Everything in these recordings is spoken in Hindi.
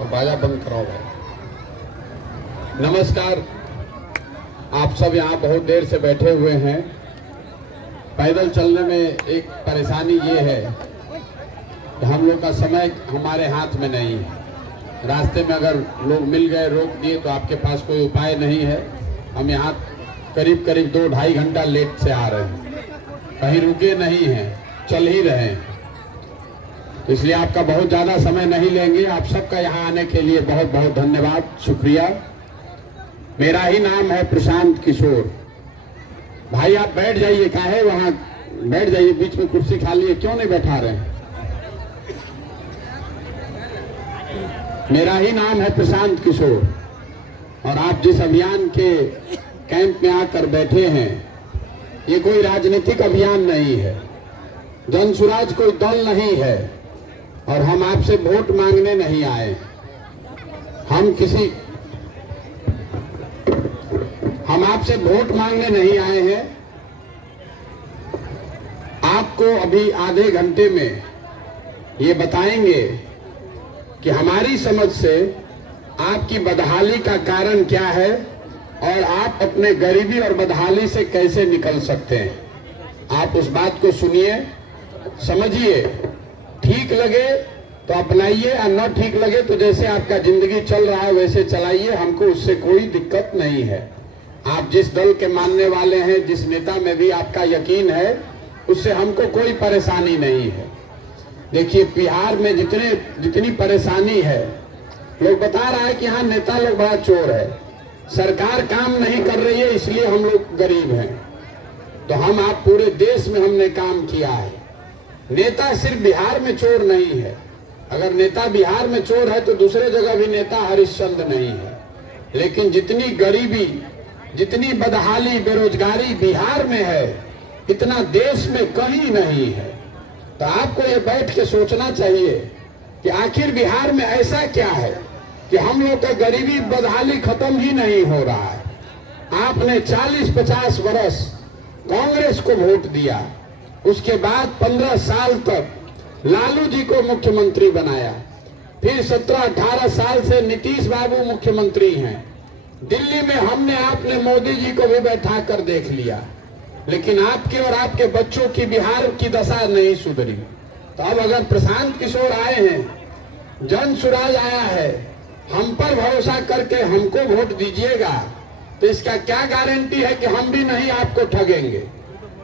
और बाजा बंद कराओ भाई। नमस्कार, आप सब यहाँ बहुत देर से बैठे हुए हैं। पैदल चलने में एक परेशानी ये है कि हम लोग का समय हमारे हाथ में नहीं है। रास्ते में अगर लोग मिल गए, रोक दिए, तो आपके पास कोई उपाय नहीं है। हम यहाँ करीब करीब 2-2.5 घंटा लेट से आ रहे हैं, कहीं रुके नहीं हैं, चल ही रहे हैं। इसलिए आपका बहुत ज़्यादा समय नहीं लेंगे। आप सबका यहाँ आने के लिए बहुत बहुत धन्यवाद, शुक्रिया। मेरा ही नाम है प्रशांत किशोर। भाई आप बैठ जाइए, काहे वहाँ बैठ जाइए, बीच में कुर्सी खाली है, क्यों नहीं बैठा रहे हैं? मेरा ही नाम है प्रशांत किशोर और आप जिस अभियान के कैंप में आकर बैठे हैं, ये कोई राजनीतिक अभियान नहीं है। जनसुराज कोई दल नहीं है और हम आपसे वोट मांगने नहीं आए। हम आपसे वोट मांगने नहीं आए हैं। आपको अभी आधे घंटे में ये बताएंगे कि हमारी समझ से आपकी बदहाली का कारण क्या है और आप अपने गरीबी और बदहाली से कैसे निकल सकते हैं। आप उस बात को सुनिए, समझिए, ठीक लगे तो अपनाइए और न ठीक लगे तो जैसे आपका जिंदगी चल रहा है वैसे चलाइए। हमको उससे कोई दिक्कत नहीं है। आप जिस दल के मानने वाले हैं, जिस नेता में भी आपका यकीन है, उससे हमको कोई परेशानी नहीं है। देखिए, बिहार में जितनी परेशानी है, लोग बता रहा है कि यहाँ नेता लोग बड़ा चोर है, सरकार काम नहीं कर रही है, इसलिए हम लोग गरीब हैं। तो आप पूरे देश में हमने काम किया है। नेता सिर्फ बिहार में चोर नहीं है। अगर नेता बिहार में चोर है तो दूसरे जगह भी नेता हरिश्चंद्र नहीं है। लेकिन जितनी गरीबी, जितनी बदहाली, बेरोजगारी बिहार में है, इतना देश में कहीं नहीं है। तो आपको ये बैठ के सोचना चाहिए कि आखिर बिहार में ऐसा क्या है कि हम लोग का गरीबी बदहाली खत्म ही नहीं हो रहा है। आपने 40-50 वर्ष कांग्रेस को वोट दिया, उसके बाद 15 साल तक लालू जी को मुख्यमंत्री बनाया, फिर 17-18 साल से नीतीश बाबू मुख्यमंत्री हैं। दिल्ली में आपने मोदी जी को भी बैठा कर देख लिया, लेकिन आपके और आपके बच्चों की बिहार की दशा नहीं सुधरी। तो अब अगर प्रशांत किशोर आए हैं, जन सुराज आया है, हम पर भरोसा करके हमको वोट दीजिएगा, तो इसका क्या गारंटी है कि हम भी नहीं आपको ठगेंगे।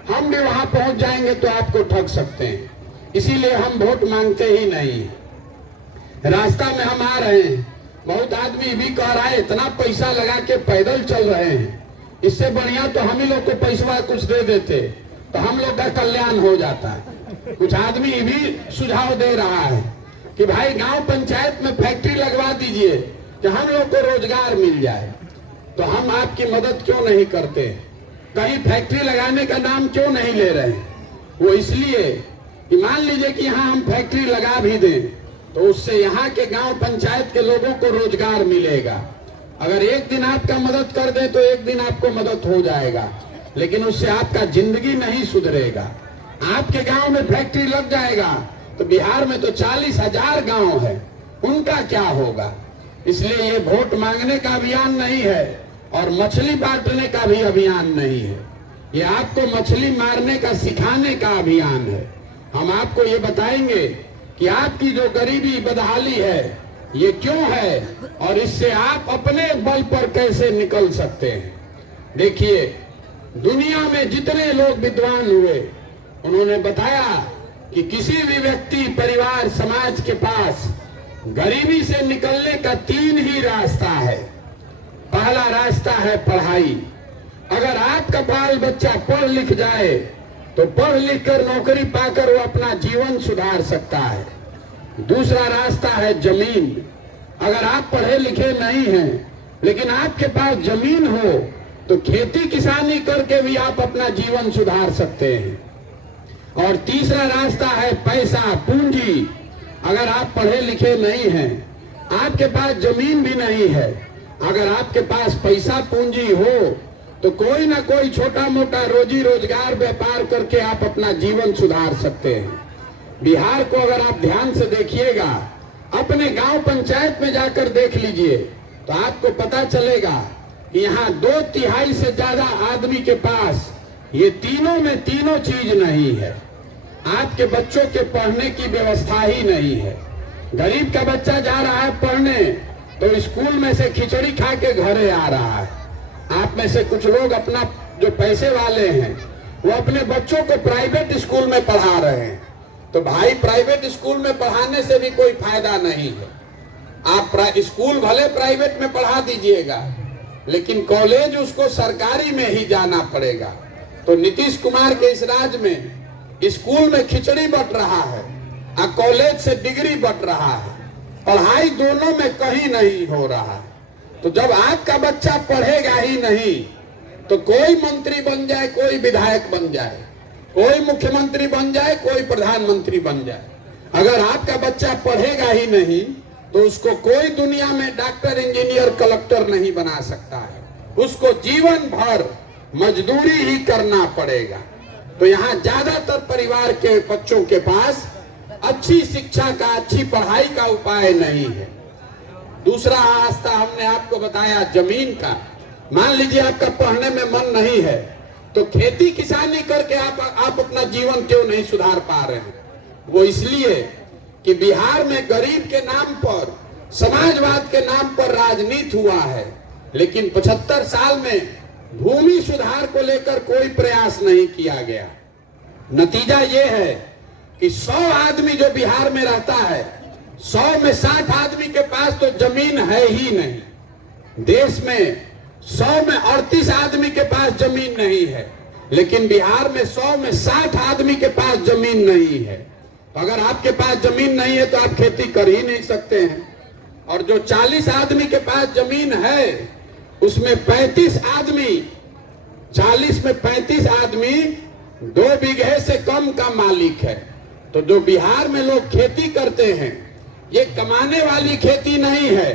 हम भी वहां पहुंच जाएंगे तो आपको ठग सकते हैं। इसीलिए हम वोट मांगते ही नहीं। रास्ता में हम आ रहे हैं, बहुत आदमी भी कह रहा है इतना पैसा लगा के पैदल चल रहे हैं, इससे बढ़िया तो हम ही लोग को पैसा कुछ दे देते तो हम लोग का कल्याण हो जाता है। कुछ आदमी भी सुझाव दे रहा है कि भाई गांव पंचायत में फैक्ट्री लगवा दीजिए कि हम लोग को रोजगार मिल जाए। तो हम आपकी मदद क्यों नहीं करते? कहीं फैक्ट्री लगाने का नाम क्यों नहीं ले रहे? वो इसलिए कि मान लीजिए कि यहाँ हम फैक्ट्री लगा भी दें तो उससे यहाँ के गांव पंचायत के लोगों को रोजगार मिलेगा। अगर एक दिन आपका मदद कर दे तो एक दिन आपको मदद हो जाएगा, लेकिन उससे आपका जिंदगी नहीं सुधरेगा। आपके गांव में फैक्ट्री लग जाएगा तो बिहार में तो 40,000 गांव है, उनका क्या होगा? इसलिए ये वोट मांगने का अभियान नहीं है और मछली बांटने का भी अभियान नहीं है। ये आपको मछली मारने का सिखाने का अभियान है। हम आपको ये बताएंगे कि आपकी जो गरीबी बदहाली है ये क्यों है और इससे आप अपने बल पर कैसे निकल सकते हैं। देखिए, दुनिया में जितने लोग विद्वान हुए, उन्होंने बताया कि किसी भी व्यक्ति, परिवार, समाज के पास गरीबी से निकलने का 3 ही रास्ता है। पहला रास्ता है पढ़ाई। अगर आपका बाल बच्चा पढ़ लिख जाए तो पढ़ लिख कर नौकरी पाकर वो अपना जीवन सुधार सकता है। दूसरा रास्ता है जमीन। अगर आप पढ़े लिखे नहीं हैं लेकिन आपके पास जमीन हो तो खेती किसानी करके भी आप अपना जीवन सुधार सकते हैं। और तीसरा रास्ता है पैसा, पूंजी। अगर आप पढ़े लिखे नहीं हैं, आपके पास जमीन भी नहीं है, अगर आपके पास पैसा पूंजी हो तो कोई ना कोई छोटा मोटा रोजी रोजगार व्यापार करके आप अपना जीवन सुधार सकते हैं। बिहार को अगर आप ध्यान से देखिएगा अपने गांव पंचायत में जाकर देख लीजिए तो आपको पता चलेगा कि यहाँ 2/3 से ज्यादा आदमी के पास ये तीनों में तीनों चीज नहीं है। आपके बच्चों के पढ़ने की व्यवस्था ही नहीं है। गरीब का बच्चा जा रहा है पढ़ने तो स्कूल में से खिचड़ी खा के घरे आ रहा है। आप में से कुछ लोग अपना जो पैसे वाले हैं वो अपने बच्चों को प्राइवेट स्कूल में पढ़ा रहे हैं। तो भाई प्राइवेट स्कूल में पढ़ाने से भी कोई फायदा नहीं है। आप स्कूल भले प्राइवेट में पढ़ा दीजिएगा लेकिन कॉलेज उसको सरकारी में ही जाना पड़ेगा। तो नीतीश कुमार के इस राज में स्कूल में खिचड़ी बट रहा है और कॉलेज से डिग्री बट रहा है। पढ़ाई दोनों में कहीं नहीं हो रहा। तो जब आपका बच्चा पढ़ेगा ही नहीं तो कोई मंत्री बन जाए, कोई विधायक बन जाए, कोई मुख्यमंत्री बन जाए, कोई प्रधानमंत्री बन जाए, अगर आपका बच्चा पढ़ेगा ही नहीं तो उसको कोई दुनिया में डॉक्टर, इंजीनियर, कलेक्टर नहीं बना सकता है। उसको जीवन भर मजदूरी ही करना पड़ेगा। तो यहाँ ज्यादातर परिवार के बच्चों के पास अच्छी शिक्षा का, अच्छी पढ़ाई का उपाय नहीं है। दूसरा रास्ता हमने आपको बताया जमीन का। मान लीजिए आपका पढ़ने में मन नहीं है तो खेती किसानी करके आप अपना जीवन क्यों नहीं सुधार पा रहे हैं? वो इसलिए कि बिहार में गरीब के नाम पर, समाजवाद के नाम पर राजनीति हुआ है, लेकिन 75 साल में भूमि सुधार को लेकर कोई प्रयास नहीं किया गया। नतीजा ये है कि 100 आदमी जो बिहार में रहता है, 100 में 60 आदमी के पास तो जमीन है ही नहीं। देश में 100 में 38 आदमी के पास जमीन नहीं है, लेकिन बिहार में 100 में 60 आदमी के पास जमीन नहीं है। तो अगर आपके पास जमीन नहीं है तो आप खेती कर ही नहीं सकते हैं। और जो 40 आदमी के पास जमीन है उसमें 35 आदमी, 40 में 35 आदमी 2 बीघे से कम का मालिक है। तो जो बिहार में लोग खेती करते हैं ये कमाने वाली खेती नहीं है,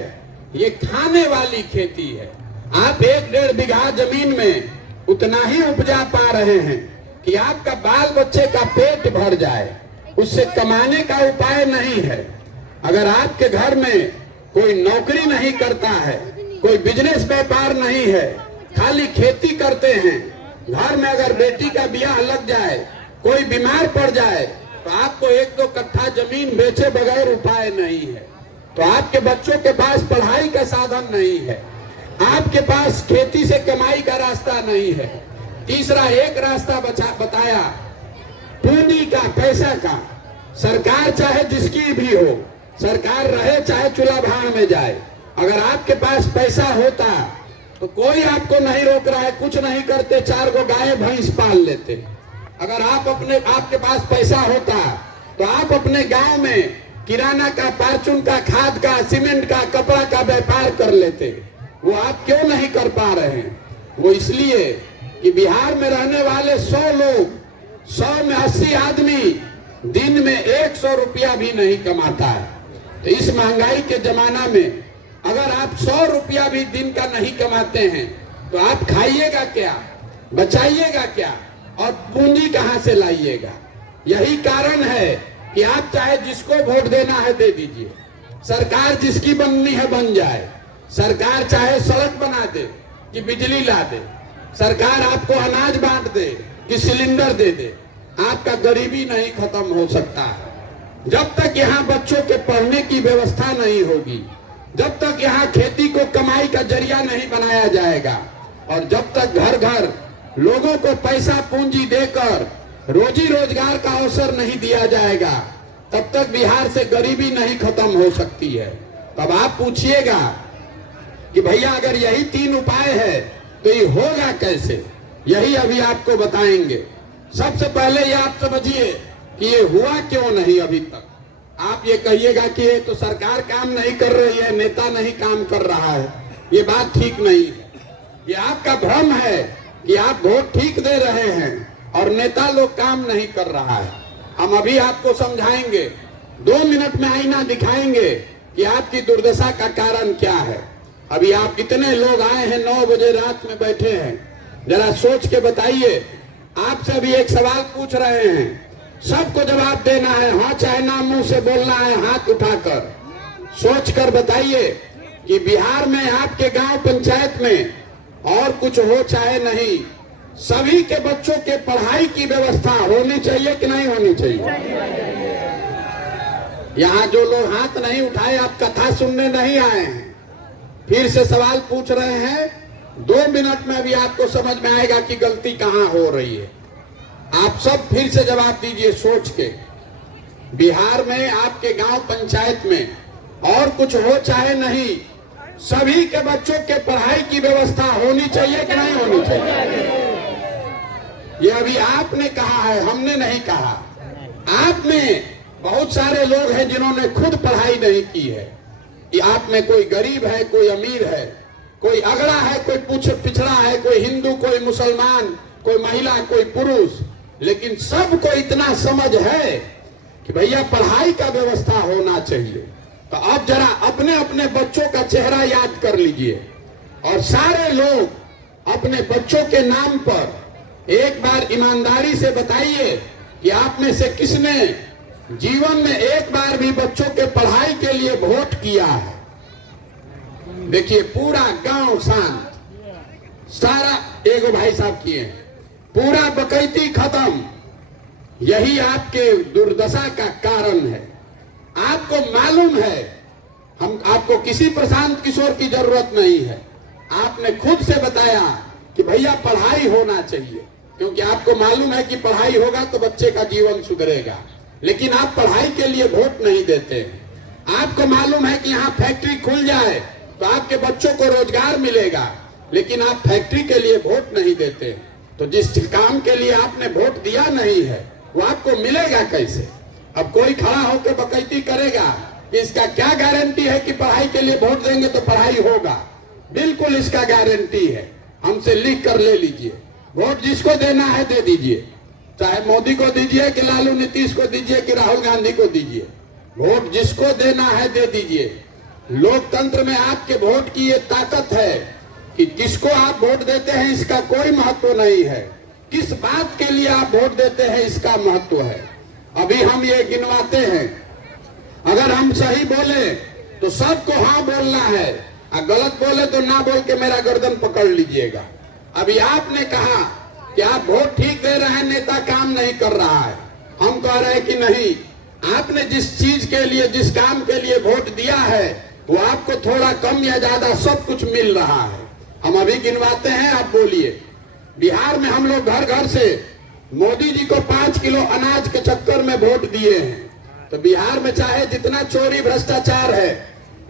ये खाने वाली खेती है। आप 1-1.5 बीघा जमीन में उतना ही उपजा पा रहे हैं कि आपका बाल बच्चे का पेट भर जाए, उससे कमाने का उपाय नहीं है। अगर आपके घर में कोई नौकरी नहीं करता है, कोई बिजनेस व्यापार नहीं है, खाली खेती करते हैं, घर में अगर बेटी का ब्याह लग जाए, कोई बीमार पड़ जाए तो आपको 1-2 कट्ठा जमीन बेचे बगैर उपाय नहीं है। तो आपके बच्चों के पास पढ़ाई का साधन नहीं है, आपके पास खेती से कमाई का रास्ता नहीं है। तीसरा एक रास्ता बताया पूंजी का, पैसा का। सरकार चाहे जिसकी भी हो, सरकार रहे चाहे चूल्हा भाड़ में जाए, अगर आपके पास पैसा होता तो कोई आपको नहीं रोक रहा है, कुछ नहीं करते, 4 गो गाय भैंस पाल लेते। अगर आपके पास पैसा होता तो आप अपने गांव में किराना का, फार्चून का, खाद का, सीमेंट का, कपड़ा का व्यापार कर लेते। वो आप क्यों नहीं कर पा रहे हैं? वो इसलिए कि बिहार में रहने वाले 100 लोग, 100 में 80 आदमी दिन में 100 रुपया भी नहीं कमाता है। तो इस महंगाई के जमाना में अगर आप 100 रुपया भी दिन का नहीं कमाते हैं तो आप खाइएगा क्या, बचाइएगा क्या और पूंजी कहां से लाइएगा? यही कारण है कि आप चाहे जिसको वोट देना है दे दीजिए, सरकार जिसकी बननी है बन जाए, सरकार चाहे सड़क बना दे कि बिजली ला दे, सरकार आपको अनाज बांट दे कि सिलेंडर दे दे, आपका गरीबी नहीं खत्म हो सकता है। जब तक यहाँ बच्चों के पढ़ने की व्यवस्था नहीं होगी, जब तक यहाँ खेती को कमाई का जरिया नहीं बनाया जाएगा और जब तक घर घर लोगों को पैसा पूंजी देकर रोजी रोजगार का अवसर नहीं दिया जाएगा, तब तक बिहार से गरीबी नहीं खत्म हो सकती है। तब आप पूछिएगा कि भैया अगर यही 3 उपाय है तो ये होगा कैसे? यही अभी आपको बताएंगे। सबसे पहले ये आप समझिए कि ये हुआ क्यों नहीं अभी तक। आप ये कहिएगा कि ये तो सरकार काम नहीं कर रही है, नेता नहीं काम कर रहा है, ये बात ठीक नहीं है। ये आपका भ्रम है कि आप वोट ठीक दे रहे हैं और नेता लोग काम नहीं कर रहा है। हम अभी आपको समझाएंगे, 2 मिनट में आईना दिखाएंगे कि आपकी दुर्दशा का कारण क्या है। अभी आप इतने लोग आए हैं, 9 बजे रात में बैठे हैं, जरा सोच के बताइए। आपसे अभी एक सवाल पूछ रहे हैं, सबको जवाब देना है, हाँ चाहे ना, मुंह से बोलना है हाथ उठाकर। सोच कर बताइए कि बिहार में आपके गांव पंचायत में और कुछ हो चाहे नहीं, सभी के बच्चों के पढ़ाई की व्यवस्था होनी चाहिए कि नहीं होनी चाहिए? यहाँ जो लोग हाथ नहीं उठाए, आप कथा सुनने नहीं आए हैं, फिर से सवाल पूछ रहे हैं। 2 मिनट में भी आपको समझ में आएगा कि गलती कहाँ हो रही है। आप सब फिर से जवाब दीजिए सोच के। बिहार में आपके गांव पंचायत में और कुछ हो चाहे नहीं, सभी के बच्चों के पढ़ाई की व्यवस्था होनी चाहिए कि नहीं होनी चाहिए? ये अभी आपने कहा है, हमने नहीं कहा। आप में बहुत सारे लोग हैं जिन्होंने खुद पढ़ाई नहीं की है। आप में कोई गरीब है, कोई अमीर है, कोई अगड़ा है, कोई पिछड़ा है, कोई हिंदू, कोई मुसलमान, कोई महिला, कोई पुरुष, लेकिन सबको इतना समझ है कि भैया पढ़ाई का व्यवस्था होना चाहिए। तो अब जरा अपने अपने बच्चों का चेहरा याद कर लीजिए और सारे लोग अपने बच्चों के नाम पर एक बार ईमानदारी से बताइए कि आप में से किसने जीवन में एक बार भी बच्चों के पढ़ाई के लिए वोट किया है। देखिए पूरा गांव शांत, सारा एगो भाई साहब किए, पूरा बकैती खत्म। यही आपके दुर्दशा का कारण है। आपको मालूम है, हम आपको किसी प्रशांत किशोर की जरूरत नहीं है। आपने खुद से बताया कि भैया पढ़ाई होना चाहिए, क्योंकि आपको मालूम है कि पढ़ाई होगा तो बच्चे का जीवन सुधरेगा। लेकिन आप पढ़ाई के लिए वोट नहीं देते हैं। आपको मालूम है कि यहाँ फैक्ट्री खुल जाए तो आपके बच्चों को रोजगार मिलेगा, लेकिन आप फैक्ट्री के लिए वोट नहीं देते। तो जिस काम के लिए आपने वोट दिया नहीं है वो आपको मिलेगा कैसे? अब कोई खड़ा होकर बकैती करेगा कि इसका क्या गारंटी है कि पढ़ाई के लिए वोट देंगे तो पढ़ाई होगा? बिल्कुल इसका गारंटी है। हमसे लिख कर ले लीजिए। वोट जिसको देना है दे दीजिए, चाहे मोदी को दीजिए कि लालू नीतीश को दीजिए कि राहुल गांधी को दीजिए। वोट जिसको देना है दे दीजिए। लोकतंत्र में आपके वोट की ये ताकत है कि किसको आप वोट देते हैं इसका कोई महत्व नहीं है, किस बात के लिए आप वोट देते हैं इसका महत्व है। अभी हम ये गिनवाते हैं, अगर हम सही बोले तो सबको हाँ बोलना है, और गलत बोले तो ना बोल के मेरा गर्दन पकड़ लीजिएगा। अभी आपने कहा कि आप वोट ठीक दे रहे हैं, नेता काम नहीं कर रहा है। हम कह रहे हैं कि नहीं, आपने जिस चीज के लिए, जिस काम के लिए वोट दिया है वो आपको थोड़ा कम या ज्यादा सब कुछ मिल रहा है। हम अभी गिनवाते हैं, आप बोलिए। बिहार में हम लोग घर घर से मोदी जी को 5 किलो अनाज के चक्कर में वोट दिए हैं। तो बिहार में चाहे जितना चोरी भ्रष्टाचार है,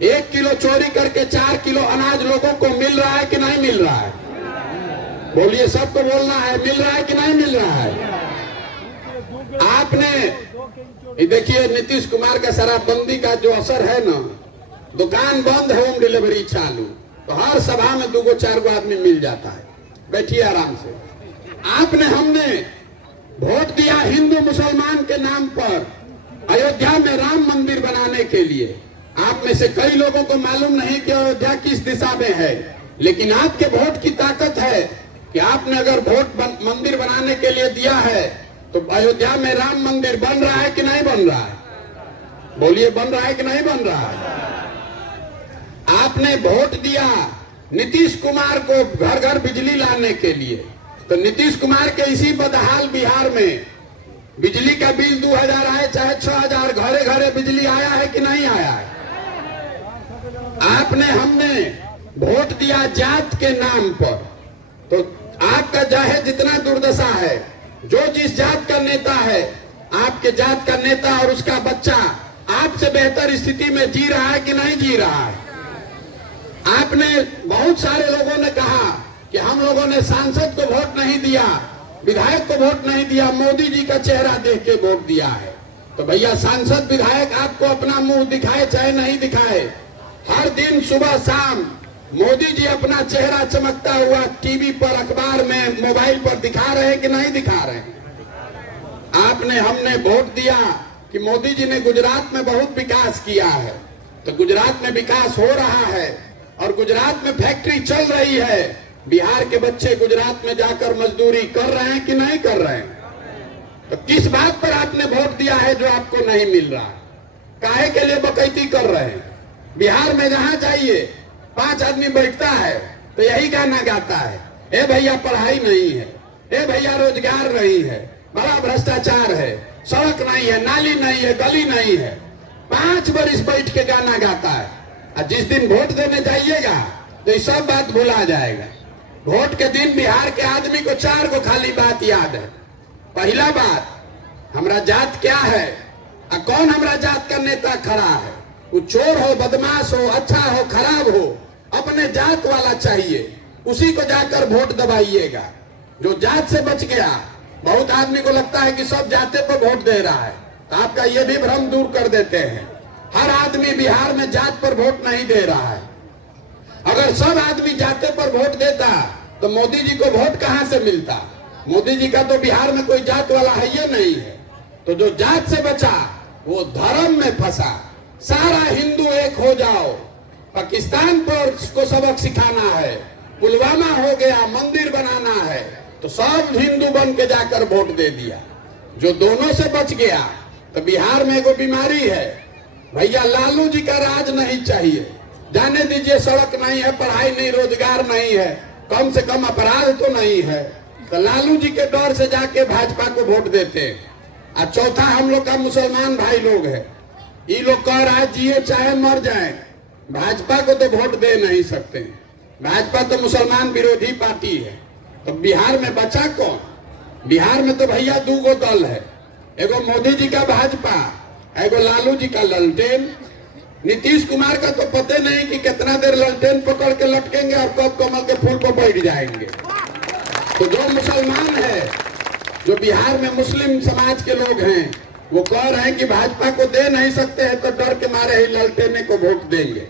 1 किलो चोरी करके 4 किलो अनाज लोगों को मिल रहा है कि नहीं मिल रहा है? बोलिए, सबको बोलना है, मिल रहा है कि नहीं मिल रहा है? आपने देखिए नीतीश कुमार का शराबबंदी का जो असर है ना, दुकान बंद है, होम डिलीवरी चालू, तो हर सभा में 2-4 आदमी मिल जाता है। बैठिए आराम से। आपने, हमने वोट दिया हिंदू मुसलमान के नाम पर अयोध्या में राम मंदिर बनाने के लिए। आप में से कई लोगों को मालूम नहीं कि अयोध्या किस दिशा में है, लेकिन आपके वोट की ताकत है कि आपने अगर वोट मंदिर बनाने के लिए दिया है तो अयोध्या में राम मंदिर बन रहा है कि नहीं बन रहा है? बोलिए, बन रहा है कि नहीं बन रहा है? आपने वोट दिया नीतीश कुमार को घर घर बिजली लाने के लिए, तो नीतीश कुमार के इसी बदहाल बिहार में बिजली का बिल 2000 आए चाहे 6000, घरे घरे बिजली आया है कि नहीं आया है? आपने, हमने वोट दिया जात के नाम पर, तो आपका चाहे जितना दुर्दशा है, जो जिस जात का नेता है, आपके जात का नेता और उसका बच्चा आपसे बेहतर स्थिति में जी रहा है कि नहीं जी रहा है? आपने, बहुत सारे लोगों ने कहा कि हम लोगों ने सांसद को वोट नहीं दिया, विधायक को वोट नहीं दिया, मोदी जी का चेहरा देख के वोट दिया है। तो भैया सांसद विधायक आपको अपना मुंह दिखाए चाहे नहीं दिखाए, हर दिन सुबह शाम मोदी जी अपना चेहरा चमकता हुआ टीवी पर, अखबार में, मोबाइल पर दिखा रहे हैं कि नहीं दिखा रहे हैं? आपने, हमने वोट दिया कि मोदी जी ने गुजरात में बहुत विकास किया है, तो गुजरात में विकास हो रहा है और गुजरात में फैक्ट्री चल रही है। बिहार के बच्चे गुजरात में जाकर मजदूरी कर रहे हैं कि नहीं कर रहे हैं? तो किस बात पर आपने वोट दिया है जो आपको नहीं मिल रहा? काहे के लिए बकैती कर रहे हैं? बिहार में जहां जाइए 5 आदमी बैठता है तो यही गाना गाता है, ए भैया पढ़ाई नहीं है, ए भैया रोजगार नहीं है, बड़ा भ्रष्टाचार है, सड़क नहीं है, नाली नहीं है, गली नहीं है। 5 बरिस बैठ के गाना गाता है। और जिस दिन वोट देने जाइएगा तो ये सब बात भुला जाएगा। वोट के दिन बिहार के आदमी को 4 गो खाली बात याद है। पहला बात, हमारा जात क्या है और कौन हमारा जात का नेता खड़ा है। वो चोर हो, बदमाश हो, अच्छा हो, खराब हो, अपने जात वाला चाहिए, उसी को जाकर वोट दबाइएगा। जो जात से बच गया, बहुत आदमी को लगता है कि सब जाते पर वोट दे रहा है, तो आपका ये भी भ्रम दूर कर देते हैं। हर आदमी बिहार में जात पर वोट नहीं दे रहा है। अगर सब आदमी जाते पर वोट देता तो मोदी जी को वोट कहां से मिलता। मोदी जी का तो बिहार में कोई जात वाला है ये नहीं है। तो जो जात से बचा वो धर्म में फंसा। सारा हिंदू एक हो जाओ, पाकिस्तान पर को सबक सिखाना है, पुलवामा हो गया, मंदिर बनाना है, तो सब हिंदू बन के जाकर वोट दे दिया। जो दोनों से बच गया, तो बिहार में एगो बीमारी है भैया, लालू जी का राज नहीं चाहिए। जाने दीजिए, सड़क नहीं है, पढ़ाई नहीं, रोजगार नहीं है, कम से कम अपराध तो नहीं है, तो लालू जी के डर से जाके भाजपा को वोट देते। और चौथा, हम लोग का मुसलमान भाई लोग है, ये लोग कह रहा है जिए चाहे मर जाए, भाजपा को तो वोट दे नहीं सकते। भाजपा तो मुसलमान विरोधी पार्टी है। तो बिहार में बचा कौन? बिहार में तो भैया 2 गो दल है, एगो मोदी जी का भाजपा, एगो लालू जी का ललटेन। नीतीश कुमार का तो पते नहीं कि कितना देर ललटेन पकड़ के लटकेंगे और कब कमल के फूल पर बैठ जाएंगे। तो जो मुसलमान है, जो बिहार में मुस्लिम समाज के लोग हैं, वो कह रहे हैं कि भाजपा को दे नहीं सकते हैं, तो डर के मारे ही ललटेने को वोट देंगे।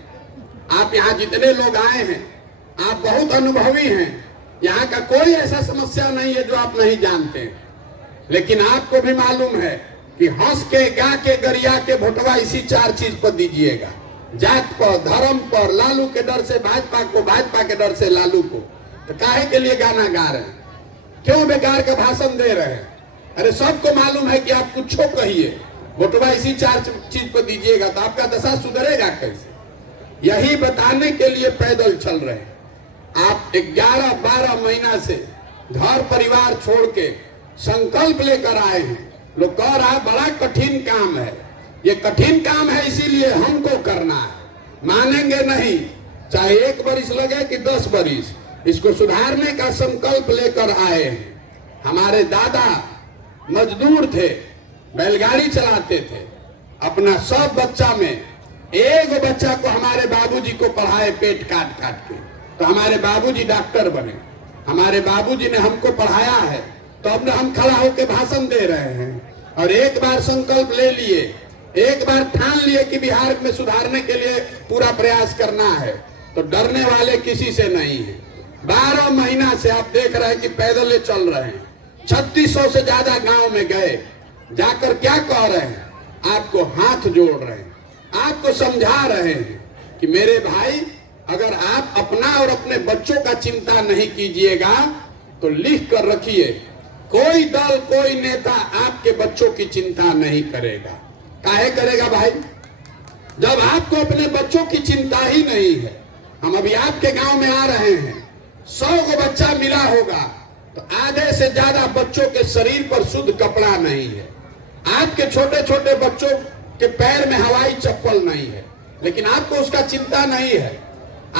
आप यहाँ जितने लोग आए हैं, आप बहुत अनुभवी हैं, यहाँ का कोई ऐसा समस्या नहीं है जो आप नहीं जानते हैं। लेकिन आपको भी मालूम है कि हंस के, गा के, गरिया के वोटवा इसी 4 चीज पर दीजिएगा, जात पर, धर्म पर, लालू के डर से भाजपा को, भाजपा के डर से लालू को। तो काहे के लिए गाना गा रहे हैं, क्यों बेकार का भाषण दे रहे हैं? अरे सबको मालूम है कि आप कुछ कहिए, वोटवा इसी 4 चीज पर दीजिएगा, तो आपका दशा सुधरेगा कैसे? यही बताने के लिए पैदल चल रहे हैं। आप 11-12 महीना से घर परिवार छोड़ के संकल्प लेकर आए हैं। लोग कह रहा है बड़ा कठिन काम है, ये कठिन काम है इसीलिए हमको करना है। मानेंगे नहीं, चाहे 1 बरिस लगे कि 10 बरिस, इसको सुधारने का संकल्प लेकर आए हैं। हमारे दादा मजदूर थे, बैलगाड़ी चलाते थे, अपना सब बच्चा में एक बच्चा को हमारे बाबूजी को पढ़ाए पेट काट काट के, तो हमारे बाबूजी डॉक्टर बने। हमारे बाबूजी ने हमको पढ़ाया है, तो अब हम खड़ा होकर भाषण दे रहे हैं। और एक बार संकल्प ले लिए, एक बार ठान लिए कि बिहार में सुधारने के लिए पूरा प्रयास करना है, तो डरने वाले किसी से नहीं है। 12 महीना से आप देख रहे हैं कि पैदल चल रहे हैं। 3600 से ज्यादा गांव में गए, जाकर क्या कह रहे हैं? आपको हाथ जोड़ रहे हैं, आपको समझा रहे हैं कि मेरे भाई, अगर आप अपना और अपने बच्चों का चिंता नहीं कीजिएगा तो लिख कर रखिए, कोई दल, कोई नेता आपके बच्चों की चिंता नहीं करेगा। काहे करेगा भाई? जब आपको अपने बच्चों की चिंता ही नहीं है। हम अभी आपके गांव में आ रहे हैं, 100 को बच्चा मिला होगा तो आधे से ज्यादा बच्चों के शरीर पर शुद्ध कपड़ा नहीं है। आपके छोटे छोटे बच्चों के पैर में हवाई चप्पल नहीं है, लेकिन आपको उसका चिंता नहीं है।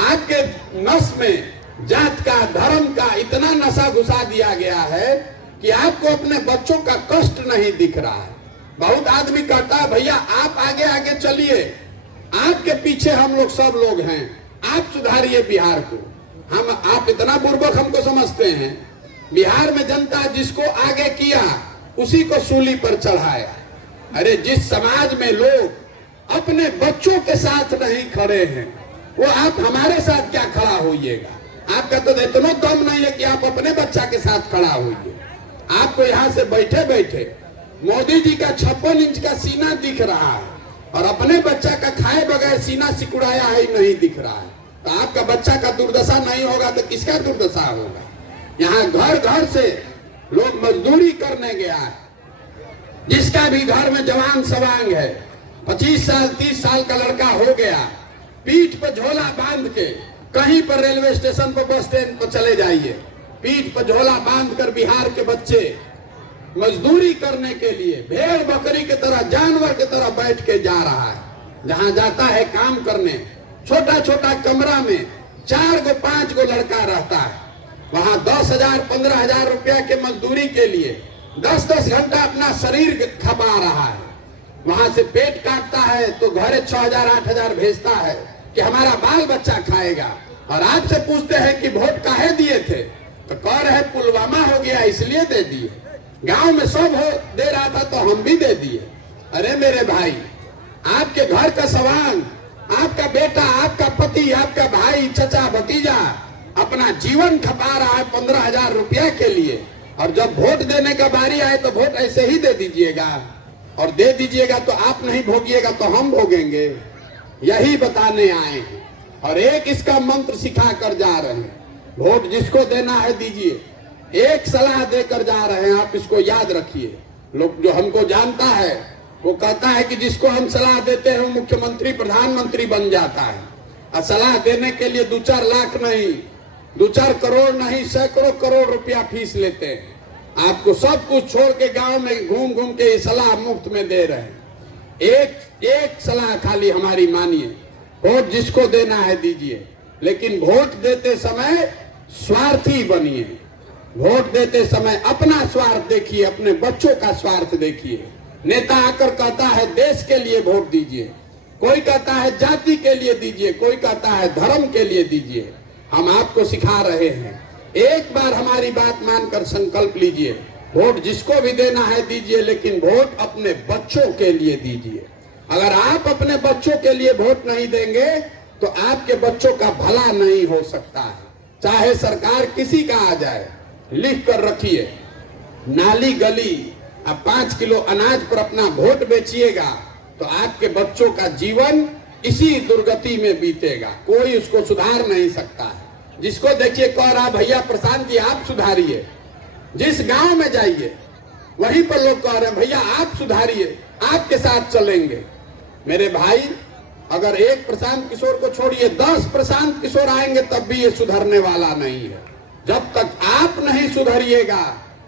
आपके नस में जात का, धर्म का इतना नशा घुसा दिया गया है कि आपको अपने बच्चों का कष्ट नहीं दिख रहा है। बहुत आदमी कहता है भैया आप आगे आगे चलिए, आपके पीछे हम लोग सब लोग हैं, आप सुधारिए बिहार को। आप इतना बुर्बक हमको समझते हैं। बिहार में जनता जिसको आगे किया उसी को सूली पर चढ़ाया। अरे जिस समाज में लोग अपने बच्चों के साथ नहीं खड़े हैं, वो आप हमारे साथ क्या खड़ा होइएगा? आपका तो इतना दम नहीं है कि आप अपने बच्चा के साथ खड़ा होइए। आपको यहाँ से बैठे बैठे मोदी जी का 56 इंच का सीना दिख रहा है और अपने बच्चा का खाए बगैर सीना सिकुड़ाया ही नहीं दिख रहा है। तो आपका बच्चा का दुर्दशा नहीं होगा तो किसका दुर्दशा होगा? यहाँ घर घर से लोग मजदूरी करने गया है। जिसका भी घर में जवान सवांग है, 25 साल 30 साल का लड़का हो गया, पीठ पर झोला बांध के कहीं पर रेलवे स्टेशन पर बस स्टैंड पर चले जाइए, पीठ पर झोला बांध कर बिहार के बच्चे मजदूरी करने के लिए भेड़ बकरी की तरह, जानवर की तरह बैठ के जा रहा है। जहां जाता है काम करने, छोटा छोटा कमरा में 4 गो 5 गो लड़का रहता है, वहां 10,000 15,000 रुपया के मजदूरी के लिए 10-10 घंटा अपना शरीर खपा रहा है। वहां से पेट काटता है तो घरे 6,000 8,000 भेजता है कि हमारा बाल बच्चा खाएगा। और आपसे पूछते हैं कि वोट काहे दिए थे, तो कह रहे पुलवामा हो गया इसलिए दे दिए, गांव में सब हो दे रहा था तो हम भी दे दिए। अरे मेरे भाई, आपके घर का सवाल, आपका बेटा, आपका पति, आपका भाई, चचा, भतीजा अपना जीवन खपा रहा है 15,000 रुपया के लिए, और जब वोट देने का बारी आए तो वोट ऐसे ही दे दीजिएगा, और दे दीजिएगा तो आप नहीं भोगिएगा तो हम भोगेंगे। यही बताने आए हैं और एक इसका मंत्र सिखा कर जा रहे हैं। वोट जिसको देना है दीजिए, एक सलाह देकर जा रहे हैं, आप इसको याद रखिए। लोग जो हमको जानता है वो कहता है कि जिसको हम सलाह देते हैं वो मुख्यमंत्री प्रधानमंत्री बन जाता है, और सलाह देने के लिए 2-4 लाख नहीं, 2-4 करोड़ नहीं, सैकड़ों करोड़ रुपया फीस लेते हैं। आपको सब कुछ छोड़ के गांव में घूम घूम के ये सलाह मुफ्त में दे रहे हैं। एक सलाह खाली हमारी मानिए, वोट जिसको देना है दीजिए, लेकिन वोट देते समय स्वार्थी बनिए। वोट देते समय अपना स्वार्थ देखिए, अपने बच्चों का स्वार्थ देखिए। नेता आकर कहता है देश के लिए वोट दीजिए, कोई कहता है जाति के लिए दीजिए, कोई कहता है धर्म के लिए दीजिए। हम आपको सिखा रहे हैं, एक बार हमारी बात मानकर संकल्प लीजिए, वोट जिसको भी देना है दीजिए, लेकिन वोट अपने बच्चों के लिए दीजिए। अगर आप अपने बच्चों के लिए वोट नहीं देंगे तो आपके बच्चों का भला नहीं हो सकता है, चाहे सरकार किसी का आ जाए। लिख कर रखिए, नाली गली अब 5 किलो अनाज पर अपना वोट बेचिएगा तो आपके बच्चों का जीवन इसी दुर्गति में बीतेगा, कोई उसको सुधार नहीं सकता है। जिसको देखिए कह रहा भैया प्रशांत जी आप सुधारिए, जिस गांव में जाइए वहीं पर लोग कह रहे हैं भैया आप सुधारिए, आपके साथ चलेंगे। मेरे भाई, अगर एक प्रशांत किशोर को छोड़िए 10 प्रशांत किशोर आएंगे तब भी ये सुधरने वाला नहीं है। जब तक आप नहीं सुधरिएगा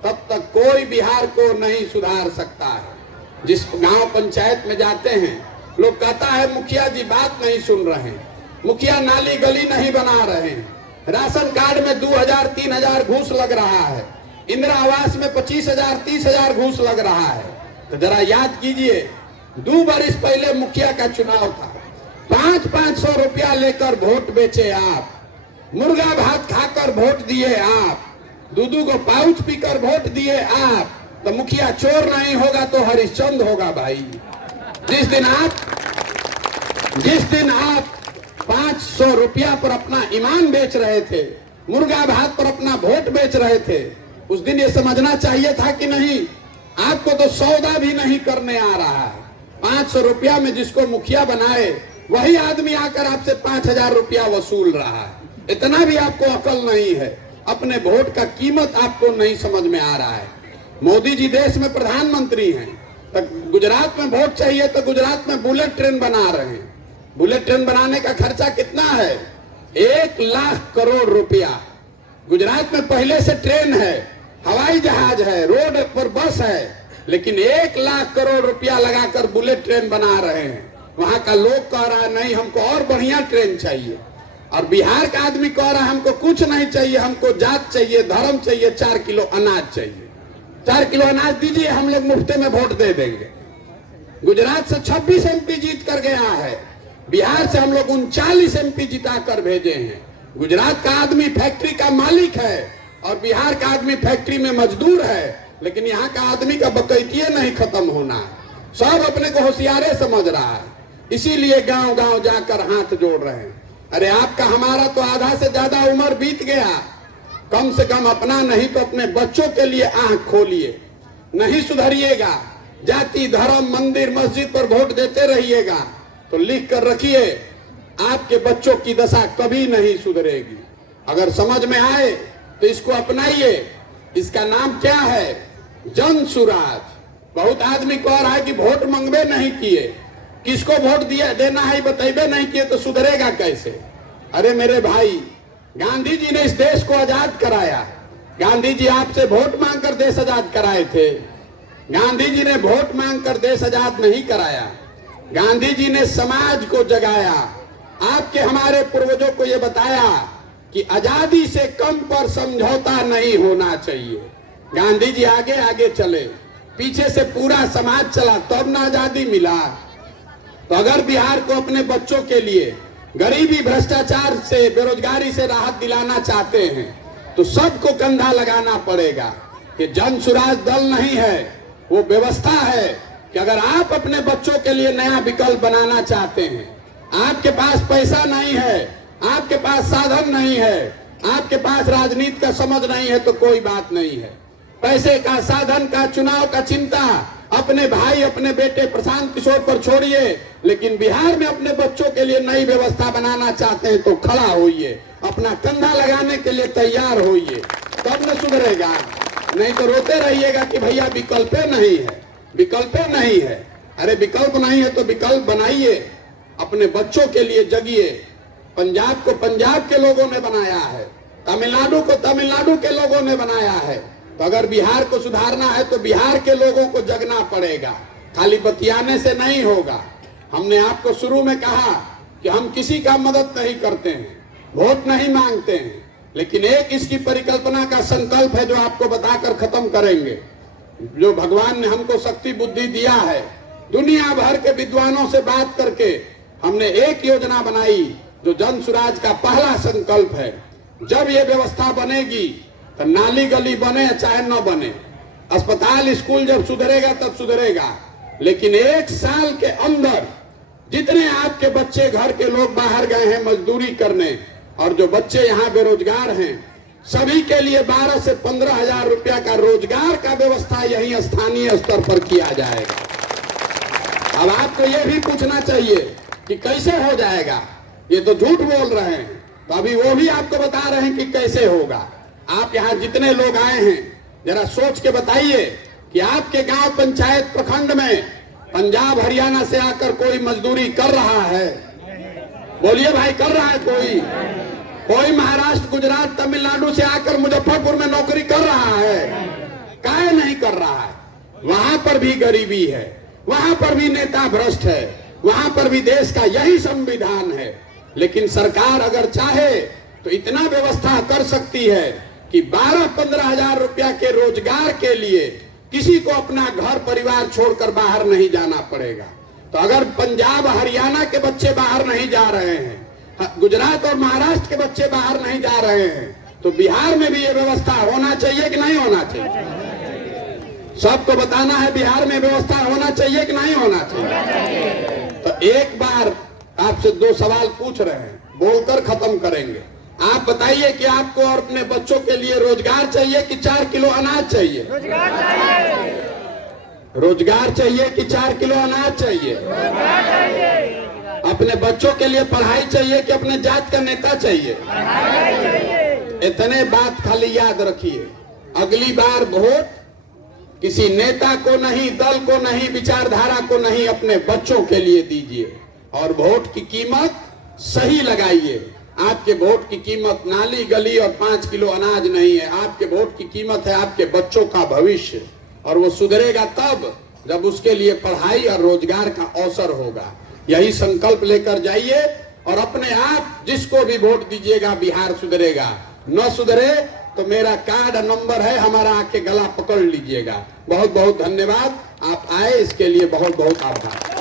तब तक कोई बिहार को नहीं सुधार सकता है। जिस गांव पंचायत में जाते हैं लोग कहता है मुखिया जी बात नहीं सुन रहे हैं, मुखिया नाली गली नहीं बना रहे हैं, राशन कार्ड में 2,000-3,000 घूस लग रहा है, इंदिरा आवास में 25,000-30,000 घूस लग रहा है। तो जरा याद कीजिए, 2 बरस पहले मुखिया का चुनाव था, 500-500 रुपया लेकर वोट बेचे आप, मुर्गा भात खाकर वोट दिए आप, 2-2 को पाउच पीकर वोट दिए आप। तो मुखिया चोर नहीं होगा तो हरिश्चंद्र होगा भाई। जिस दिन आप 500 रुपया पर अपना ईमान बेच रहे थे, मुर्गा भात पर अपना वोट बेच रहे थे, उस दिन ये समझना चाहिए था कि नहीं आपको तो सौदा भी नहीं करने आ रहा है। 500 रुपया में जिसको मुखिया बनाए वही आदमी आकर आपसे 5,000 रुपया वसूल रहा है। इतना भी आपको अकल नहीं है, अपने वोट का कीमत आपको नहीं समझ में आ रहा है। मोदी जी देश में प्रधानमंत्री हैं, तो गुजरात में वोट चाहिए तो गुजरात में बुलेट ट्रेन बना रहे हैं। बुलेट ट्रेन बनाने का खर्चा कितना है? 1 लाख करोड़ रुपया। गुजरात में पहले से ट्रेन है, हवाई जहाज है, रोड पर बस है, लेकिन 1 लाख करोड़ रुपया लगाकर बुलेट ट्रेन बना रहे हैं। वहां का लोग कह रहा है नहीं हमको और बढ़िया ट्रेन चाहिए, और बिहार का आदमी कह रहा है हमको कुछ नहीं चाहिए, हमको जात चाहिए, धर्म चाहिए, 4 किलो अनाज चाहिए। 4 किलो अनाज दीजिए, हम लोग मुफ्ते में वोट दे देंगे। गुजरात से 26 MP जीत कर गया है, बिहार से हम लोग 39 MP जिता कर भेजे हैं। गुजरात का आदमी फैक्ट्री का मालिक है और बिहार का आदमी फैक्ट्री में मजदूर है, लेकिन यहाँ का आदमी का बकैतिये नहीं खत्म होना है। सब अपने को होशियारे समझ रहा है, इसीलिए गांव गांव जाकर हाथ जोड़ रहे हैं। अरे आपका हमारा तो आधा से ज्यादा उम्र बीत गया, कम से कम अपना नहीं तो अपने बच्चों के लिए आंख खोलिए। नहीं सुधरिएगा, जाति धर्म मंदिर मस्जिद पर वोट देते रहिएगा तो लिख कर रखिए आपके बच्चों की दशा कभी नहीं सुधरेगी। अगर समझ में आए तो इसको अपनाइए। इसका नाम क्या है? जन सुराज। बहुत आदमी कह रहा है कि वोट मंगवे नहीं किए, किसको वोट दिया देना है बताइबे नहीं किए तो सुधरेगा कैसे। अरे मेरे भाई, गांधी जी ने इस देश को आजाद कराया। गांधी जी आपसे वोट मांगकर देश आजाद कराए थे। गांधी जी ने वोट मांगकर देश आजाद नहीं कराया। गांधी जी ने समाज को जगाया। आपके हमारे पूर्वजों को यह बताया कि आजादी से कम पर समझौता नहीं होना चाहिए। गांधी जी आगे आगे चले, पीछे से पूरा समाज चला, तब ना आजादी मिला। तो अगर बिहार को अपने बच्चों के लिए गरीबी, भ्रष्टाचार से, बेरोजगारी से राहत दिलाना चाहते हैं तो सबको कंधा लगाना पड़ेगा। कि जन सुराज दल नहीं है, वो व्यवस्था है कि अगर आप अपने बच्चों के लिए नया विकल्प बनाना चाहते हैं, आपके पास पैसा नहीं है, आपके पास साधन नहीं है, आपके पास राजनीति का समझ नहीं है तो कोई बात नहीं है। पैसे का, साधन का, चुनाव का चिंता अपने भाई, अपने बेटे प्रशांत किशोर पर छोड़िए, लेकिन बिहार में अपने बच्चों के लिए नई व्यवस्था बनाना चाहते हैं तो खड़ा होइए, अपना कंधा लगाने के लिए तैयार होइए, तब न सुधरेगा। नहीं तो रोते रहिएगा कि भैया विकल्प नहीं है, विकल्प नहीं है। अरे विकल्प नहीं है तो विकल्प बनाइए, अपने बच्चों के लिए जगिए। पंजाब को पंजाब के लोगों ने बनाया है, तमिलनाडु को तमिलनाडु के लोगों ने बनाया है। तो अगर बिहार को सुधारना है तो बिहार के लोगों को जगना पड़ेगा, खाली बतियाने से नहीं होगा। हमने आपको शुरू में कहा कि हम किसी का मदद नहीं करते हैं, वोट नहीं मांगते हैं, लेकिन एक इसकी परिकल्पना का संकल्प है जो आपको बताकर खत्म करेंगे। जो भगवान ने हमको शक्ति बुद्धि दिया है, दुनिया भर के विद्वानों से बात करके हमने एक योजना बनाई जो जन सुराज का पहला संकल्प है। जब ये व्यवस्था बनेगी तो नाली गली बने चाहे न बने, अस्पताल स्कूल जब सुधरेगा तब सुधरेगा, लेकिन एक साल के अंदर जितने आपके बच्चे घर के लोग बाहर गए हैं मजदूरी करने और जो बच्चे यहाँ बेरोजगार हैं, सभी के लिए 12 से 15 हजार रुपया का रोजगार का व्यवस्था यही स्थानीय स्तर पर किया जाएगा। अब आपको ये भी पूछना चाहिए कि कैसे हो जाएगा। ये तो झूठ बोल रहे हैं, तो अभी वो भी आपको बता रहे हैं कि कैसे होगा। आप यहाँ जितने लोग आए हैं जरा सोच के बताइए कि आपके गांव, पंचायत, प्रखंड में पंजाब हरियाणा से आकर कोई मजदूरी कर रहा है? बोलिए भाई, कर रहा है कोई? कोई महाराष्ट्र, गुजरात, तमिलनाडु से आकर मुजफ्फरपुर में नौकरी कर रहा है? काहे नहीं कर रहा है? वहां पर भी गरीबी है, वहां पर भी नेता भ्रष्ट है, वहां पर भी देश का यही संविधान है। लेकिन सरकार अगर चाहे तो इतना व्यवस्था कर सकती है कि 12-15 हजार रुपया के रोजगार के लिए किसी को अपना घर परिवार छोड़कर बाहर नहीं जाना पड़ेगा। तो अगर पंजाब हरियाणा के बच्चे बाहर नहीं जा रहे हैं, गुजरात और महाराष्ट्र के बच्चे बाहर नहीं जा रहे हैं, तो बिहार में भी ये व्यवस्था होना चाहिए कि नहीं होना चाहिए? सबको बताना है बिहार में व्यवस्था होना चाहिए कि नहीं होना चाहिए। तो एक बार आपसे 2 सवाल पूछ रहे हैं, बोलकर खत्म करेंगे। आप बताइए कि आपको और अपने बच्चों के लिए रोजगार चाहिए कि 4 किलो अनाज चाहिए? रोजगार चाहिए। रोजगार चाहिए कि 4 किलो अनाज चाहिए? रोजगार चाहिए। अपने बच्चों के लिए पढ़ाई चाहिए कि अपने जात का नेता चाहिए? पढ़ाई चाहिए। इतने बात खाली याद रखिए। अगली बार वोट किसी नेता को नहीं, दल को नहीं, विचारधारा को नहीं, अपने बच्चों के लिए दीजिए और वोट की कीमत सही लगाइए। आपके वोट की कीमत नाली गली और 5 किलो अनाज नहीं है। आपके वोट की कीमत है आपके बच्चों का भविष्य, और वो सुधरेगा तब जब उसके लिए पढ़ाई और रोजगार का अवसर होगा। यही संकल्प लेकर जाइए और अपने आप जिसको भी वोट दीजिएगा बिहार सुधरेगा। न सुधरे तो मेरा कार्ड नंबर है, हमारा आके गला पकड़ लीजिएगा। बहुत बहुत धन्यवाद। आप आए इसके लिए बहुत बहुत आभार।